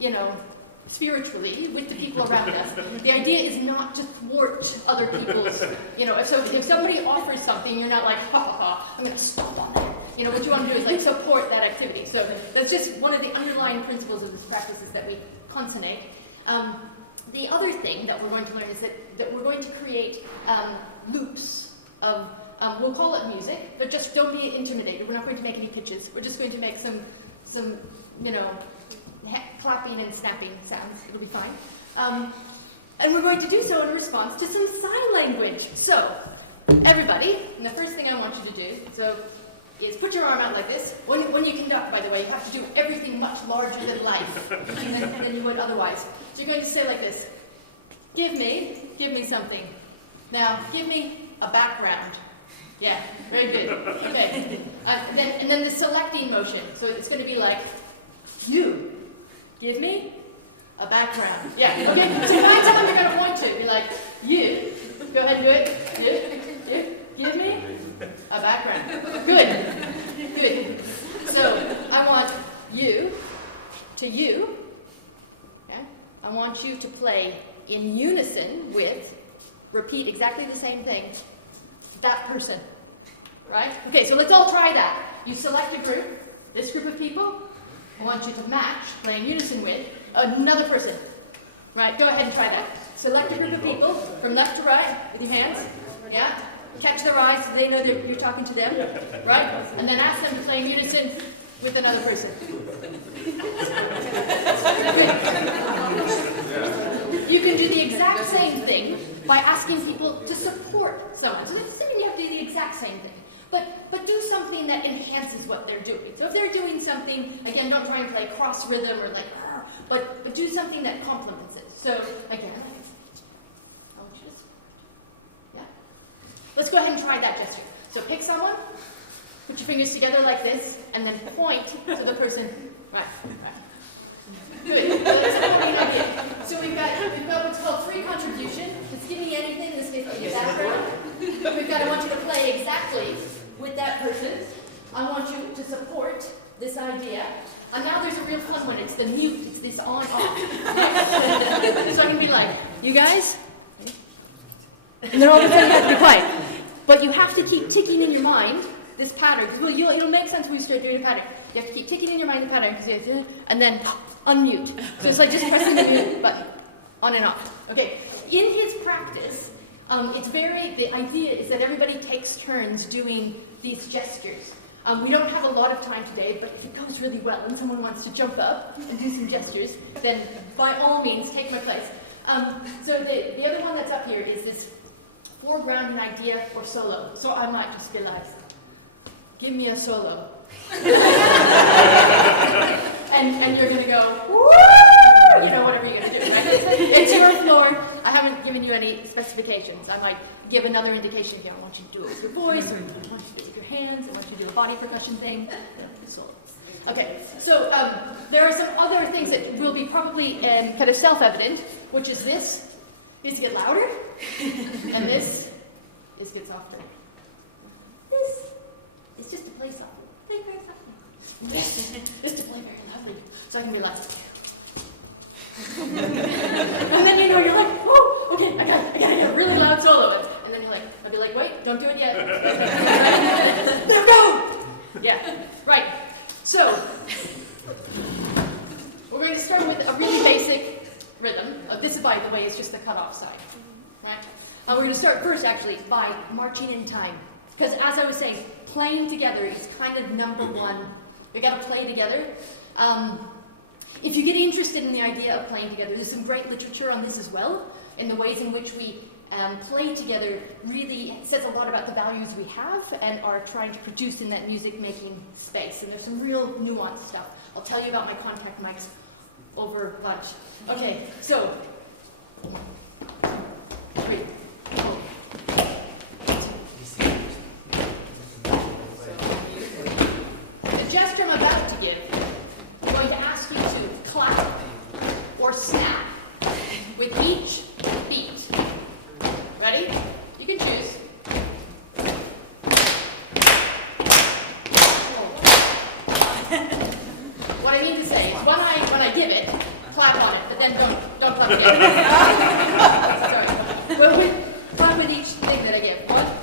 you know, spiritually with the people around us. The idea is not to thwart other people's, you know, so if somebody offers something, you're not like, ha ha ha, I'm going to stop on that. You know, what you want to do is like support that activity. So that's just one of the underlying principles of this practice is that we consonate. The other thing that we're going to learn is that we're going to create loops of, we'll call it music, but just don't be intimidated. We're not going to make any pitches. We're just going to make some you know, clapping and snapping sounds. It'll be fine. And we're going to do so in response to some sign language. So, everybody, and the first thing I want you to do, is put your arm out like this. When you conduct, by the way, you have to do everything much larger than life than you would otherwise. So you're going to say like this, give me something. Now, give me a background. Yeah, very good. Okay. And then the selecting motion. So it's going to be like, you, give me a background. Yeah, okay. So find someone you're going to point to. Be like, you, go ahead and do it. You, give me a background. Good. So I want you to you. Okay? I want you to play in unison with, repeat exactly the same thing, that person. Right? Okay, so let's all try that. You select a group, this group of people. I want you to match, play in unison with, another person. Right, go ahead and try that. Select a group of people from left to right with your hands. Yeah? Catch their eyes so they know that you're talking to them. Right? And then ask them to play in unison with another person. You can do the exact same thing by asking people to support someone. So it doesn't mean you have to do the exact same thing. But do something that enhances what they're doing. So if they're doing something, again, don't try and play cross rhythm or like, but do something that complements it. So again, I want you to, yeah. Let's go ahead and try that gesture. So pick someone, put your fingers together like this, and then point to the person. Right. Good. That's a funny idea. So we've got what's called free contribution. Just give me anything. In this case, like your background. I want you to play exactly with that person. I want you to support this idea. And now there's a real fun one. It's the mute. It's this on-off. So I can be like, you guys? And then all of a sudden you have to be quiet. But you have to keep ticking in your mind this pattern. Because it'll make sense when you start doing a pattern. You have to keep ticking in your mind the pattern. And then unmute. So it's like just pressing the mute button. On and off. Okay. In his practice, the idea is that everybody takes turns doing these gestures. We don't have a lot of time today, but if it goes really well and someone wants to jump up and do some gestures, then by all means, take my place. So the other one that's up here is this foreground and idea for solo. So I might just be like, give me a solo. and you're going to go, woo! You know, whatever you're going to do. Right? It's your floor. I haven't given you any specifications. I might give another indication here. I want you to do it with your voice, or I want you to do it with your hands, I want you to do a body percussion thing. Okay, so there are some other things that will be probably kind of self-evident, which is this. These get louder, and this gets softer. This is just to play softly. Play very softly. This is to play very loudly, so I can be like. And then you're like, oh, okay, I got a really loud solo. And then I'll be like, wait, don't do it yet. There we go! Yeah, right. So, we're going to start with a really basic rhythm. This, by the way, is just the cutoff side. Right? We're going to start first, actually, by marching in time. Because as I was saying, playing together is kind of number one. We got to play together. If you get interested in the idea of playing together, there's some great literature on this as well, in the ways in which we play together really says a lot about the values we have and are trying to produce in that music-making space. And there's some real nuanced stuff. I'll tell you about my contact mics over lunch. Okay, so 3, 4. The gesture I'm about to give, I'm going to ask you to clap or snap with each beat. Ready? You can choose. What I mean to say is when I give it, then don't clap again. Sorry. Well, clap with each thing that I give. 1.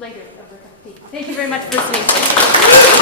later over a cup of tea. Thank you very much for listening.